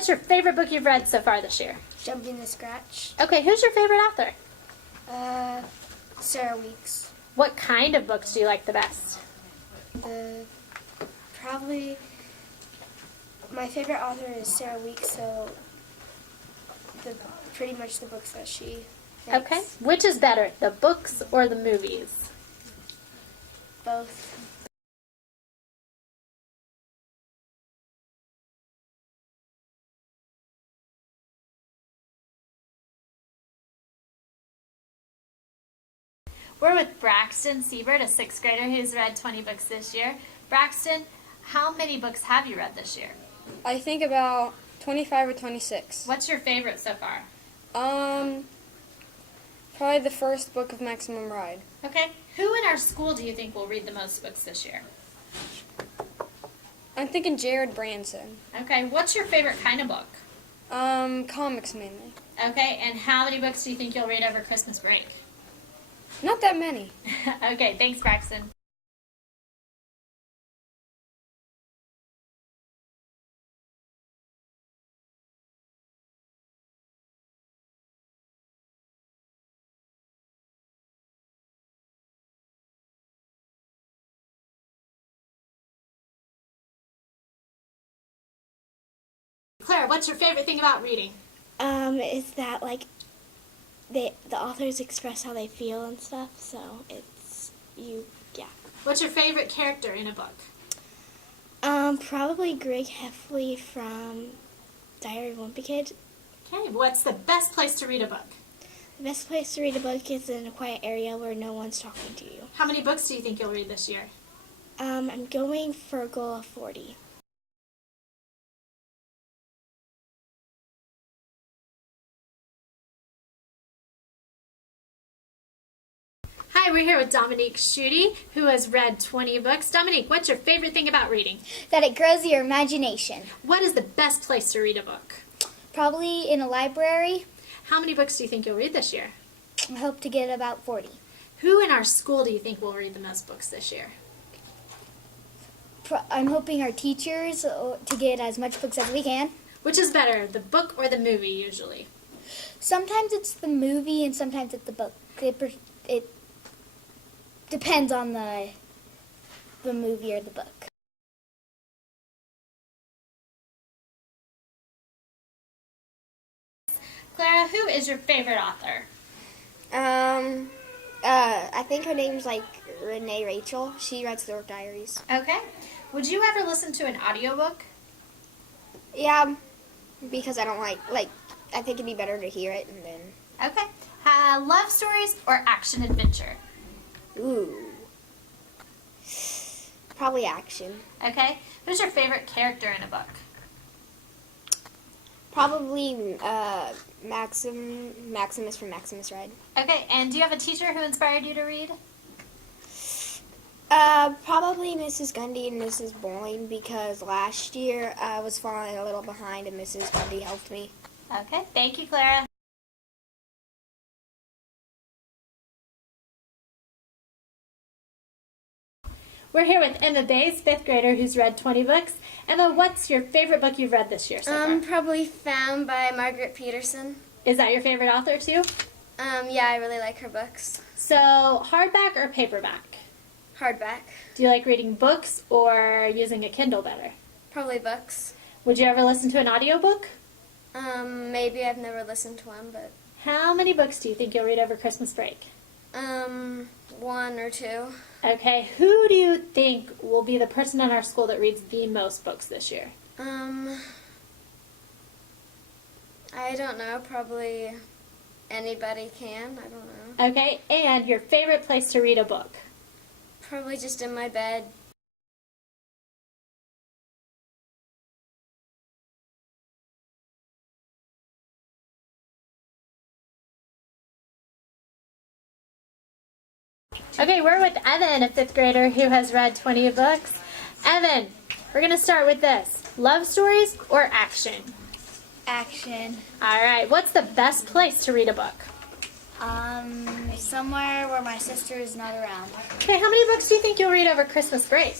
What's your favorite book you've read so far this year? Jumping the Scratch. Okay, who's your favorite author? Sarah Weeks. What kind of books do you like the best? Probably my favorite author is Sarah Weeks, so pretty much the books that she makes. Okay. Which is better, the books or the movies? Both. We're with Braxton Siebert, a 6th grader who's read 20 books this year. Braxton, how many books have you read this year? I think about 25 or 26. What's your favorite so far? Probably the first book of Maximum Ride. Okay. Who in our school do you think will read the most books this year? I'm thinking Jared Branson. Okay. What's your favorite kind of book? Comics mainly. Okay. And how many books do you think you'll read over Christmas break? Not that many. Okay. Thanks, Braxton. Claire, what's your favorite thing about reading? Is that like the authors express how they feel and stuff, so yeah. What's your favorite character in a book? Probably Greg Heffley from Diary of a Wimpy Kid. Okay. What's the best place to read a book? The best place to read a book is in a quiet area where no one's talking to you. How many books do you think you'll read this year? I'm going for a goal of 40. Hi, we're here with Dominique Schutte, who has read 20 books. Dominique, what's your favorite thing about reading? That it grows your imagination. What is the best place to read a book? Probably in a library. How many books do you think you'll read this year? I hope to get about 40. Who in our school do you think will read the most books this year? I'm hoping our teachers to get as much books as we can. Which is better, the book or the movie usually? Sometimes it's the movie and sometimes it's the book. It depends on the movie or the book. Clara, who is your favorite author? I think her name's like Renee Rachel. She writes the Orc Diaries. Okay. Would you ever listen to an audiobook? Yeah, because I don't like I think it'd be better to hear it and then. Okay. Love stories or action adventure? Ooh. Probably action. Okay. Who's your favorite character in a book? Probably Maximus from Maximus Ride. Okay. And do you have a teacher who inspired you to read? Probably Mrs. Gundy and Mrs. Boyne, because last year I was falling a little behind and Mrs. Gundy helped me. Okay. Thank you, Clara. We're here with Emma Bays, 5th grader, who's read 20 books. Emma, what's your favorite book you've read this year so far? Probably Found by Margaret Peterson. Is that your favorite author, too? Yeah, I really like her books. So, hardback or paperback? Hardback. Do you like reading books or using a Kindle better? Probably books. Would you ever listen to an audiobook? Maybe I've never listened to one, but How many books do you think you'll read over Christmas break? 1 or 2. Okay, who do you think will be the person in our school that reads the most books this year? I don't know. Probably anybody can. I don't know. Okay, and your favorite place to read a book? Probably just in my bed. Okay, we're with Evan, a 5th grader who has read 20 books. Evan, we're going to start with this. Love stories or action? Action. All right, what's the best place to read a book? Somewhere where my sister is not around. Okay, how many books do you think you'll read over Christmas break?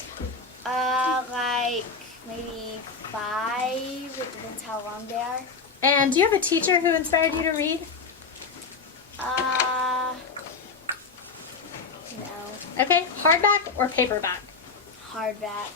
Like maybe 5. It depends how long they are. And do you have a teacher who inspired you to read? No. Okay, hardback or paperback? Hardback.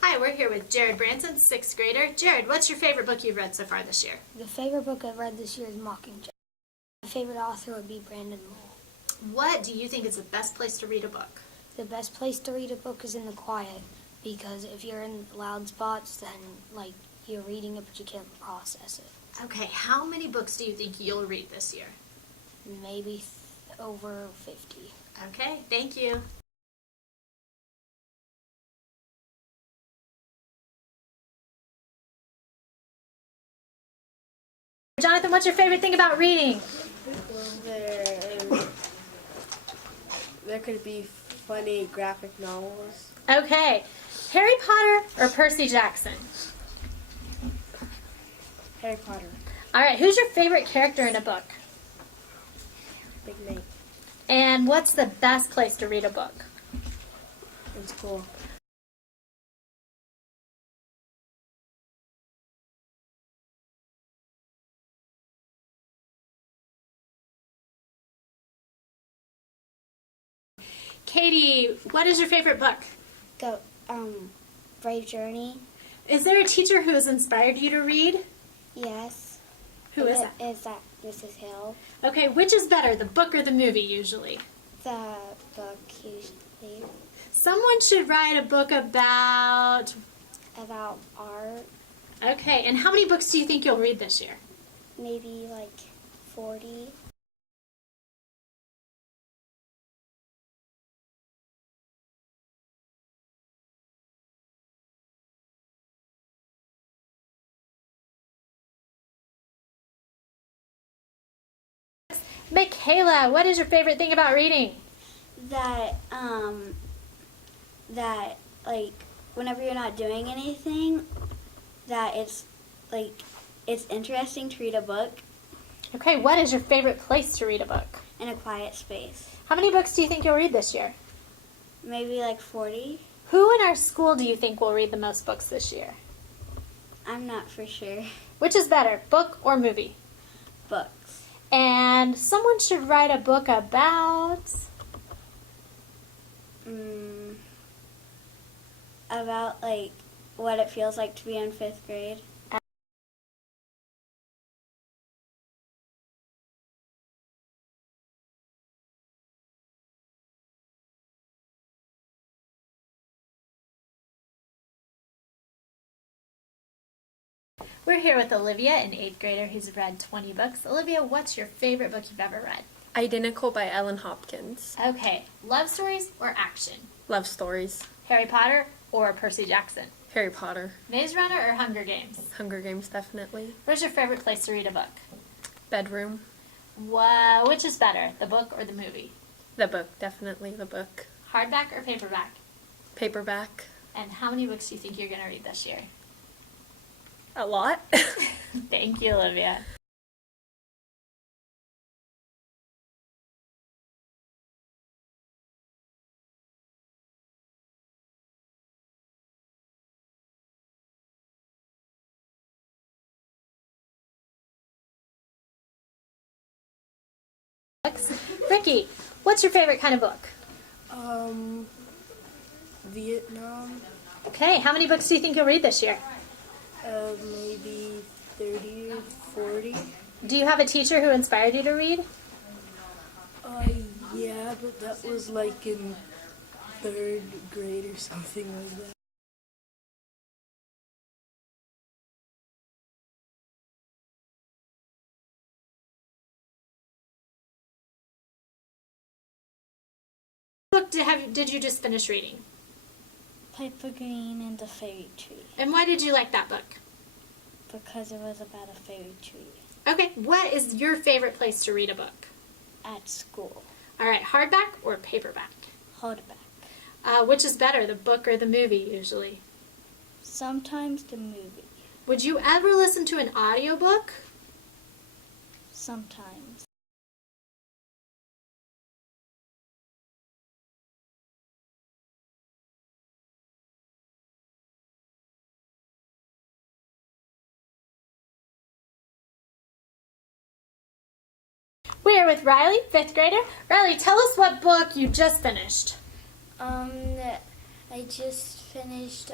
Hi, we're here with Jared Branson, 6th grader. Jared, what's your favorite book you've read so far this year? The favorite book I've read this year is Mockingjay. My favorite author would be Brandon Mull. What do you think is the best place to read a book? The best place to read a book is in the quiet, because if you're in loud spots, then you're reading it but you can't process it. Okay, how many books do you think you'll read this year? Maybe over 50. Okay, thank you. Jonathan, what's your favorite thing about reading? There could be funny graphic novels. Okay, Harry Potter or Percy Jackson? Harry Potter. All right, who's your favorite character in a book? Big Nate. And what's the best place to read a book? In school. Katie, what is your favorite book? The Brave Journey. Is there a teacher who has inspired you to read? Yes. Who is that? Is that Mrs. Hill? Okay, which is better, the book or the movie usually? The book usually Someone should write a book about... about art. Okay, and how many books do you think you'll read this year? Maybe 40. Michaela, what is your favorite thing about reading? That whenever you're not doing anything, that it's interesting to read a book Okay, what is your favorite place to read a book? in a quiet space. How many books do you think you'll read this year? Maybe 40. Who in our school do you think will read the most books this year? I'm not for sure. Which is better, book or movie? Books. And someone should write a book about... About what it feels like to be in 5th grade. We're here with Olivia, an 8th grader who's read 20 books. Olivia, what's your favorite book you've ever read? Identical by Ellen Hopkins. Okay, love stories or action? Love stories. Harry Potter or Percy Jackson? Harry Potter. Maze Runner or Hunger Games? Hunger Games, definitely. Where's your favorite place to read a book? Bedroom. Which is better, the book or the movie? The book, definitely the book. Hardback or paperback? Paperback. And how many books do you think you're going to read this year? A lot. Thank you, Olivia. Ricky, what's your favorite kind of book? Vietnam. Okay, how many books do you think you'll read this year? Maybe 30 or 40. Do you have a teacher who inspired you to read? Yeah, but that was in 3rd grade or something like that. What book did you just finish reading? Piper Green and the Fairy Tree. And why did you like that book? Because it was about a fairy tree. Okay, what is your favorite place to read a book? At school. All right, hardback or paperback? Hardback. Which is better, the book or the movie usually? Sometimes the movie. Would you ever listen to an audiobook? Sometimes. We are with Riley, 5th grader. Riley, tell us what book you just finished. I just finished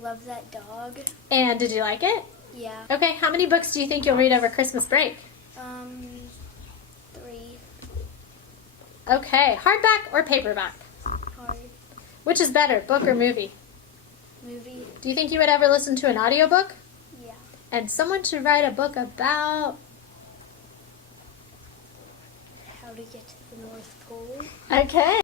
Love That Dog. And did you like it? Yeah. Okay, how many books do you think you'll read over Christmas break? 3. Okay, hardback or paperback? Hard. Which is better, book or movie? Movie. Do you think you would ever listen to an audiobook? Yeah. And someone should write a book about... How to get to the North Pole. Okay.